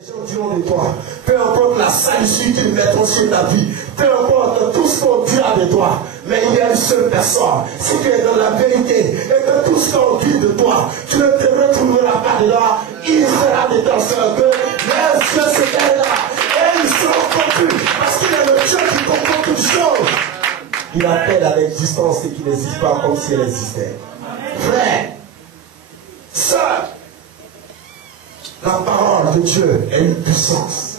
Les gens diront de toi, peu importe la salissure qu'ils mettront sur ta vie, peu importe tout ce qu'on dira de toi, mais il y a une seule personne. Si tu es dans la vérité et que tout ce qu'on dit de toi, tu ne te retrouveras pas dedans, il sera de ton cœur que les yeux se tairont et ils seront confus parce qu'il est le Dieu qui comprend toutes choses. Il appelle à l'existence ce qui n'existe pas comme si elle existait. Frère, sœur, la parole de Dieu est une puissance.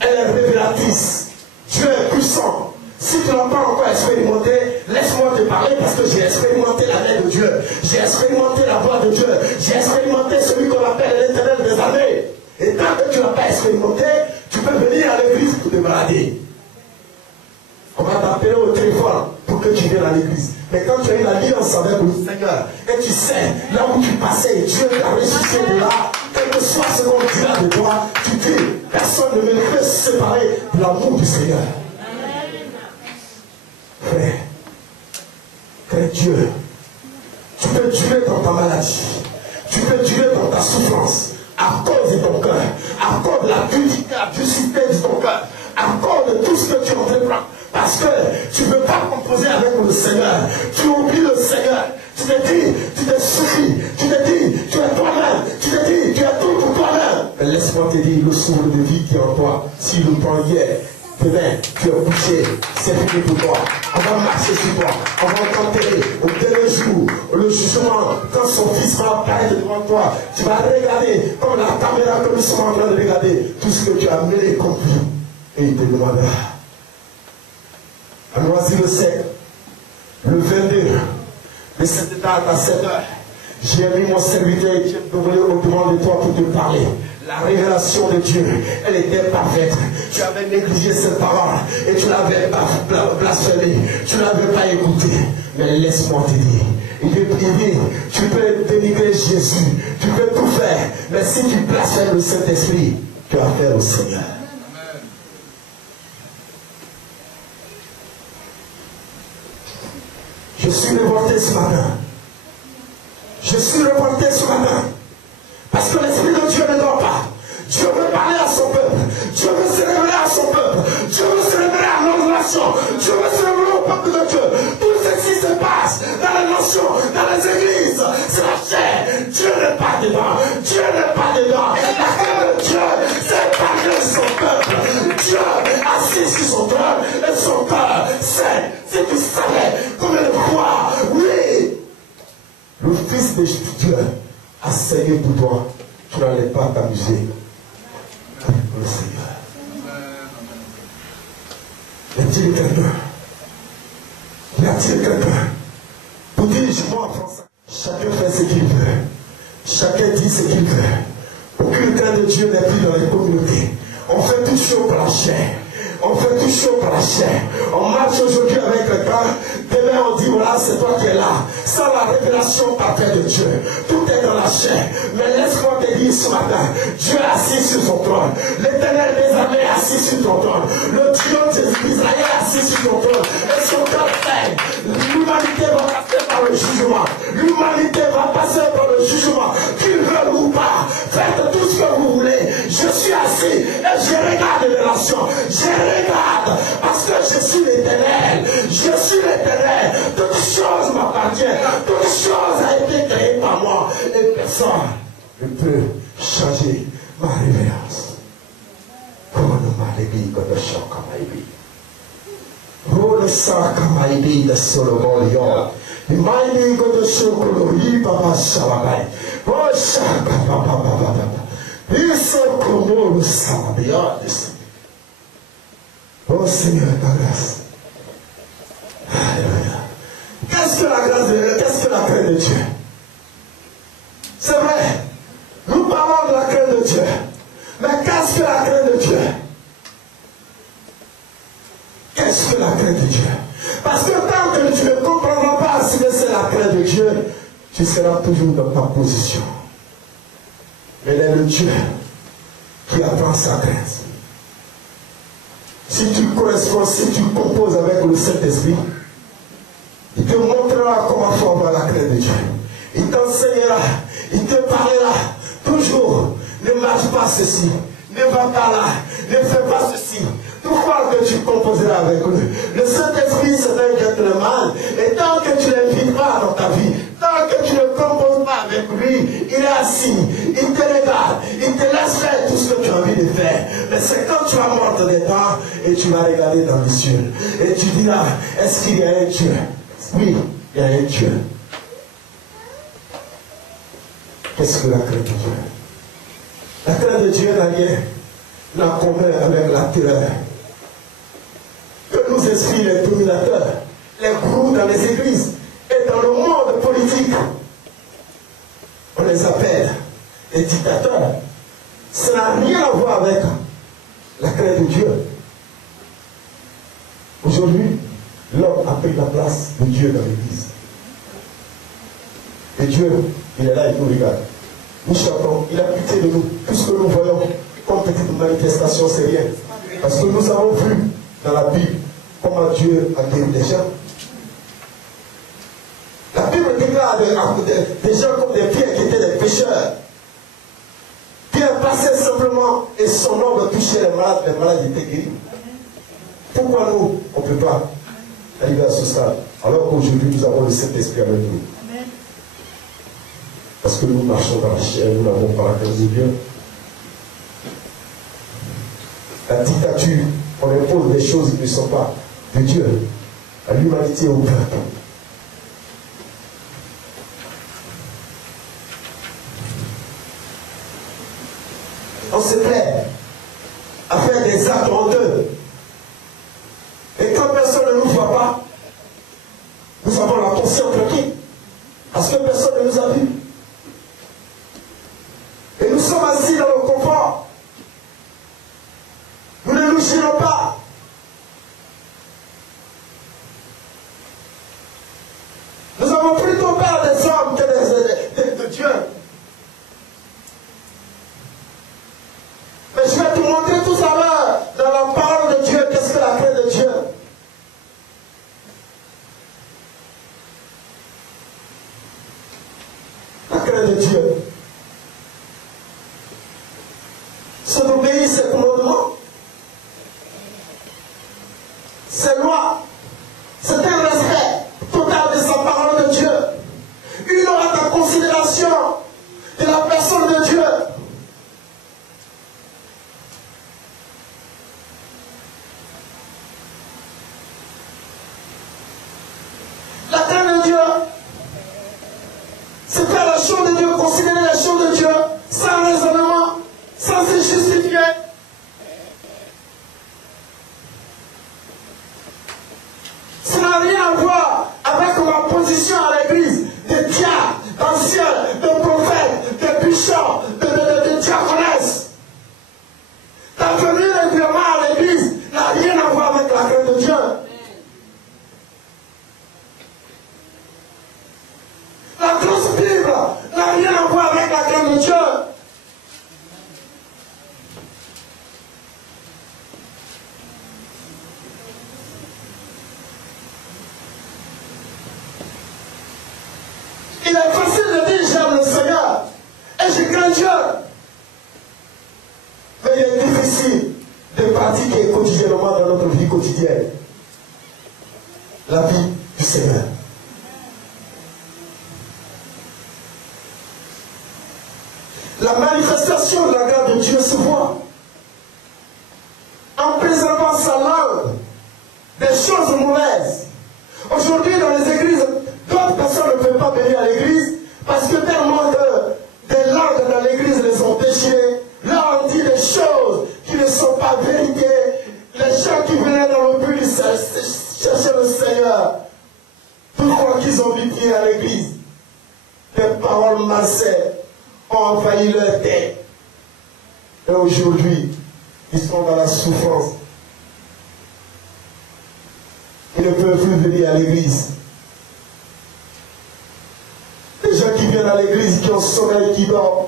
Elle est révélatrice. Dieu est puissant. Si tu n'as pas encore expérimenté, laisse-moi te parler parce que j'ai expérimenté la main de Dieu. J'ai expérimenté la voix de Dieu. J'ai expérimenté celui qu'on appelle l'Éternel des armées. Et tant que tu n'as pas expérimenté, tu peux venir à l'église pour te balader. On va t'appeler au téléphone pour que tu viennes à l'église. Mais quand tu as une alliance avec le Seigneur, et tu sais, là où tu passais, Dieu t'a ressuscité de là, quel que soit ce qu'on dira de toi, tu dis, personne ne me fait séparer de l'amour du Seigneur. Frère, frère Dieu, tu peux durer dans ta maladie, tu peux durer dans ta souffrance, à cause de ton cœur, à cause de la duplicité de ton cœur, à cause de tout ce que tu entreprends. Parce que tu ne peux pas composer avec le Seigneur. Tu oublies le Seigneur. Tu te dis, tu te souffres. Tu te dis, tu es toi-même. Tu te dis, tu es tout pour toi-même. Mais laisse-moi te dire, le souffle de vie qui est en toi, s'il le prend hier, demain, tu es couché, c'est fini pour toi. On va marcher sur toi. On va t'enterrer au dernier jour, le jugement, quand son fils va apparaître devant toi, tu vas regarder comme la caméra que nous sommes en train de regarder tout ce que tu as mêlé comme vie. Et il te demandera. À Noisy-le-Sec, le 22, de cette date à 7 heures, j'ai mis mon serviteur Étienne Doublé au-devant de toi pour te parler. La révélation de Dieu, elle était parfaite. Tu avais négligé cette parole et tu l'avais blasphémée. Tu ne l'avais pas écoutée. Mais laisse-moi te dire, il est privé. Tu peux dénigrer Jésus, tu peux tout faire. Mais si tu blasphèmes le Saint-Esprit, tu as affaire au Seigneur. Je suis révolté ce matin. Je suis révolté ce matin. Parce que l'Esprit de Dieu ne dort pas. Dieu veut parler à son peuple. Dieu veut se révéler à son peuple. Dieu veut se révéler à nos nations. Dieu veut se révéler au peuple de Dieu. Tout ceci se passe dans les nations, dans les églises. C'est la chair. Dieu n'est pas dedans. Dieu n'est pas dedans. La crainte de Dieu, c'est parler son peuple. Dieu assis sur son trône et son cœur. C'est, si tu savais combien de fois, oui, le Fils de Dieu a saigné pour toi. Tu n'allais pas t'amuser avec le Seigneur. Y a-t-il quelqu'un? Y a-t-il quelqu'un? Pour dire, je vois en français. Chacun fait ce qu'il veut. Chacun dit ce qu'il veut. Aucune crainte de Dieu n'est plus dans les communautés. On fait tout chaud par la chair. On fait tout chaud par la chair. On marche aujourd'hui avec le cœur. Demain on dit voilà c'est toi qui es là. Sans la révélation parfaite de Dieu. Tout est dans la chair. Mais laisse-moi te dire ce matin. Dieu est assis sur son trône. L'Éternel des armées est assis sur ton trône. Le Dieu d'Israël est assis sur ton trône. Et son cœur fait. L'humanité va passer par le jugement. L'humanité va passer par le jugement. Qu'ils veulent ou pas. Faites tout ce que vous voulez. Je suis assis et je regarde les nations. Je regarde parce que je suis l'Éternel. Je suis l'Éternel. Toute chose m'appartient. Toute chose a été créée par moi. Et personne ne peut changer ma révérence. Comment ne m'arrive que de choc à ma vie. Oh le sac à ma vie de Solomon Lyon. Il m'a dit que de choc le riz papa Shabbat. Oh sac papa. Ils sont comme le Shabbat. Oh Seigneur, ta grâce. Alléluia. Qu'est-ce que la grâce de Dieu? Qu'est-ce que la crainte de Dieu? C'est vrai. Nous parlons de la crainte de Dieu. Mais qu'est-ce que la crainte de Dieu? Qu'est-ce que la crainte de Dieu? Parce que tant que tu ne comprendras pas ce que c'est la crainte de Dieu, tu seras toujours dans ta position. Mais il est le Dieu qui apprend sa crainte. Si tu corresponds, si tu composes avec le Saint-Esprit, il te montrera comment faut avoir la crainte de Dieu. Il t'enseignera, il te parlera toujours. Ne marche pas ceci, ne va pas là, ne fais pas ceci. Tout croire que tu composeras avec lui. Le Saint-Esprit, c'est un gentleman. Et tant que tu ne l'invites pas dans ta vie, tant que tu ne composes pas avec lui, il est assis, il te regarde, il te laisse faire tout ce que tu as envie de faire. Mais c'est quand tu vas mordre des dents et tu vas regarder dans les cieux. Et tu diras, est-ce qu'il y a un Dieu? Oui, il y a un Dieu. Qu'est-ce que la crainte de Dieu? La crainte de Dieu n'a rien à commun avec la terreur que nous inspirent les dominateurs, les gourous dans les églises et dans le monde politique. On les appelle les dictateurs. Ça n'a rien à voir avec la crainte de Dieu. Aujourd'hui, l'homme a pris la place de Dieu dans l'église. Et Dieu, il est là, il nous regarde. Nous chantons, il a pitié de nous. Tout ce que nous voyons comme petite manifestation, c'est rien. Parce que nous avons vu dans la Bible comment Dieu a guéri les gens. La Bible déclare des gens comme des pierres qui étaient des pécheurs. Pierre passait simplement et son ombre touchait les malades étaient guéris. Pourquoi nous, on ne peut pas arriver à ce stade alors qu'aujourd'hui nous avons le Saint-Esprit avec nous? Parce que nous marchons dans la chair, nous n'avons pas la grâce de Dieu. La dictature, on impose des choses qui ne sont pas de Dieu, à l'humanité et au peuple. On se plaît à faire des actes honteux. Et quand personne ne nous voit pas, nous avons la conscience tranquille. Parce que personne ne nous a vus. Et nous sommes assis dans le confort. Nous ne nous gênons pas. Nous avons plutôt peur des hommes que de Dieu. Mais je vais te montrer tout à l'heure dans la parole de Dieu qu'est-ce que la crainte de Dieu. La crainte de Dieu. C'est d'obéir ses commandements, ses lois. C'est un respect total de sa parole de Dieu. Une autre considération de la personne de Dieu. La crainte de Dieu, c'est faire la chose de Dieu, considérer la chose de Dieu sans raisonnement, sans se justifier. Ça n'a rien à voir avec ma position à l'église de diacre, d'ancien, de prophète, de bishop, de diaconesse. Ta venue régulièrement à l'église n'a rien à voir avec la crainte de Dieu. La grosse Bible n'a rien à voir avec la crainte de Dieu. Il est facile de dire j'aime le Seigneur et je crains Dieu. Mais il est difficile de pratiquer quotidiennement dans notre vie quotidienne la vie du Seigneur. La manifestation de la grâce de Dieu se voit en préservant sa langue des choses mauvaises. Aujourd'hui, dans les églises, d'autres personnes ne peuvent pas venir à l'église parce que tellement des langues dans l'église les ont déchirées. Là, on dit des choses qui ne sont pas vérités. Les gens qui venaient dans le but chercher le Seigneur, pourquoi qu'ils ont vivier à l'église? Des paroles malsaines ont envahi leur tête. Et aujourd'hui, ils sont dans la souffrance. Ils ne peuvent plus venir à l'église. Les gens qui viennent à l'église, qui ont sommeil, qui dorment.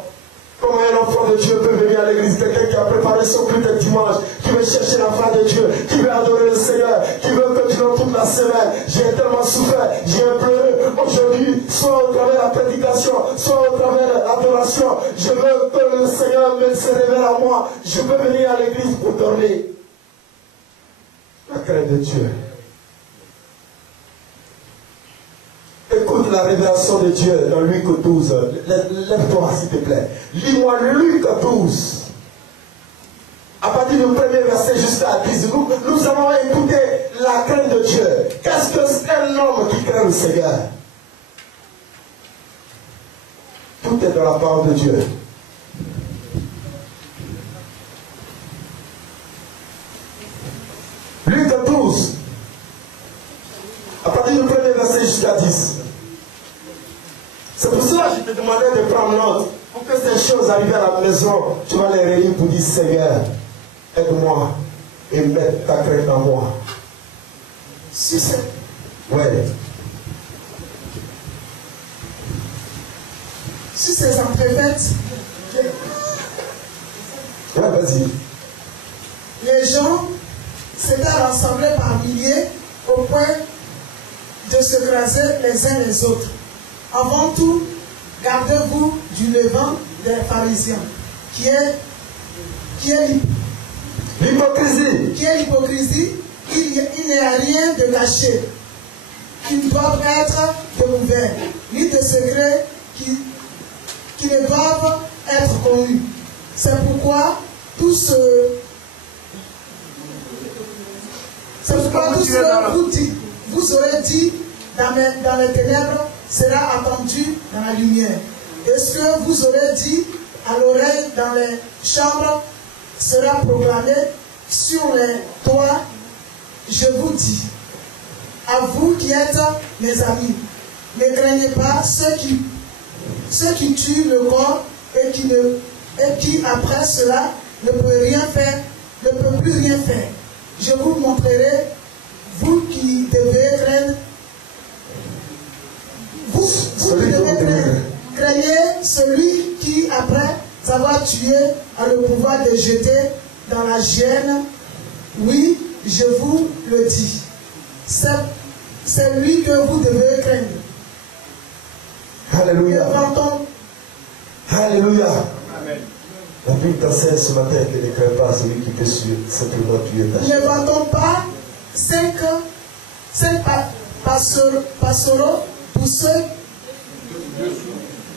Comment un enfant de Dieu peut venir à l'église? Quelqu'un qui a préparé son culte de dimanche, qui veut chercher la face de Dieu, qui veut adorer le Seigneur, qui veut continuer toute la semaine. J'ai tellement souffert, j'ai pleuré. Aujourd'hui, soit au travers de la prédication, méditation, soit au travers de l'adoration. Je veux que le Seigneur se révèle à moi. Je veux venir à l'église pour dormir. La crainte de Dieu. Écoute la révélation de Dieu dans Luc 12. Lève-toi s'il te plaît. Lis-moi Luc 12. À partir du premier verset jusqu'à 10, nous allons écouter la crainte de Dieu. Qu'est-ce que c'est un homme qui craint le Seigneur? Tout est dans la parole de Dieu. Luc 12. À partir du premier verset jusqu'à 10. C'est pour cela que je te demandais de prendre note. Pour que ces choses arrivent à la maison, tu vas les réunir pour dire Seigneur, aide-moi et mets ta crainte en moi. Si c'est. Ouais. Si ces entrefaites, Ouais, vas-y. les gens s'étaient rassemblés par milliers au point de se craser les uns les autres. Avant tout, gardez-vous du levain des pharisiens, qui est L'hypocrisie. Qui est l'hypocrisie. Il n'y a rien de caché, qui ne doit être découvert, ni de secret qui ne doivent être connus. C'est pourquoi tout ce que vous aurez dit dans les ténèbres sera entendu dans la lumière. Et ce que vous aurez dit à l'oreille dans les chambres sera proclamé sur les toits. Je vous dis, à vous qui êtes mes amis, ne craignez pas ceux qui tuent le corps et qui après cela ne peut plus rien faire. Je vous montrerai, vous qui devez craindre, vous qui devez craindre, craignez celui qui, après avoir tué, a le pouvoir de jeter dans la géhenne. Oui, je vous le dis. C'est lui que vous devez craindre. Alléluia. Alléluia. Amen. La Bible t'enseigne ce matin que ne crains pas celui qui peut simplement tuer ta chair. Ne vendons pas 5 passereaux pour ceux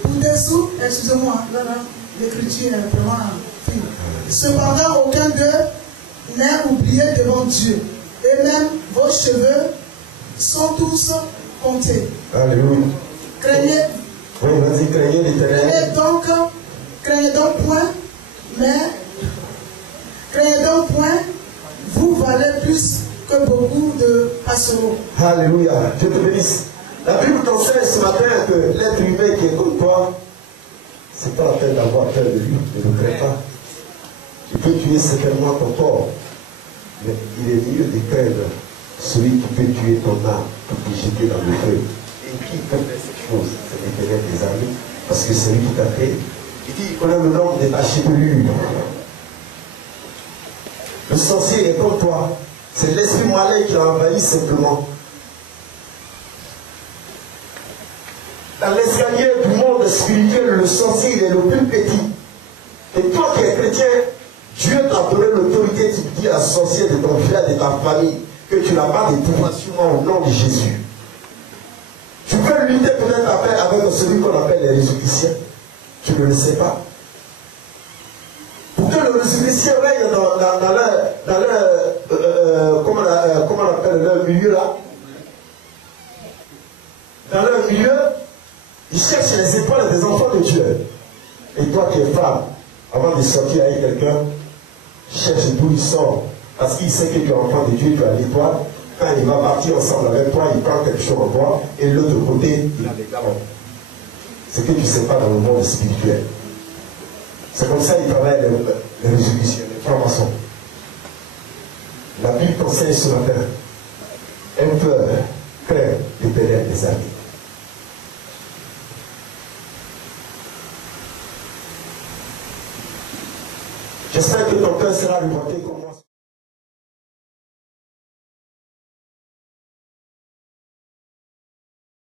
pour des sous. Excusez-moi, l'écriture est vraiment fine. Cependant, aucun d'eux n'est oublié devant Dieu. Et même vos cheveux sont tous comptés. Alléluia. Craignez. Oui, vas-y, craignez l'Éternel. Craignez donc point, vous valez plus que beaucoup de passereaux. Alléluia. Dieu te bénisse. La Bible t'enseigne ce matin que l'être humain qui est comme toi, c'est pas la peine d'avoir peur de lui, ne le crains pas. Tu peux tuer certainement ton corps, mais il est mieux de craindre celui qui peut tuer ton âme pour te jeter dans le feu. Et qui peut faire cette chose? C'est l'Éternel des armées, parce que c'est lui qui t'a créé. Il dit, il connaît le nombre des chevelures. Le sorcier est comme toi. C'est l'esprit malin qui l'a envahi simplement. Dans l'escalier du monde spirituel, le sorcier il est le plus petit. Et toi qui es chrétien, Dieu t'a donné l'autorité, tu dis à sorcier de ton frère, de ta famille, que tu n'as pas de pouvoir sur moi au nom de Jésus. Tu peux lutter peut-être avec celui qu'on appelle les résurrectiens. Tu ne le sais pas. Pour que le résurrectien règne dans leur comment on appelle leur milieu là. Dans leur milieu, ils cherchent les étoiles des enfants de Dieu. Et toi qui es femme, avant de sortir avec quelqu'un, cherche d'où il sort. Parce qu'il sait que tu es enfant de Dieu, tu as l'étoile. Quand il va partir ensemble avec toi, il prend quelque chose en toi, et de l'autre côté, il a des galons. C'est que tu ne sais pas dans le monde spirituel. C'est comme ça qu'il travaille les résolutions, les francs-maçons. La Bible conseille ce matin, un peur, craint l'Éternel des armées. J'espère que ton cœur sera remonté comme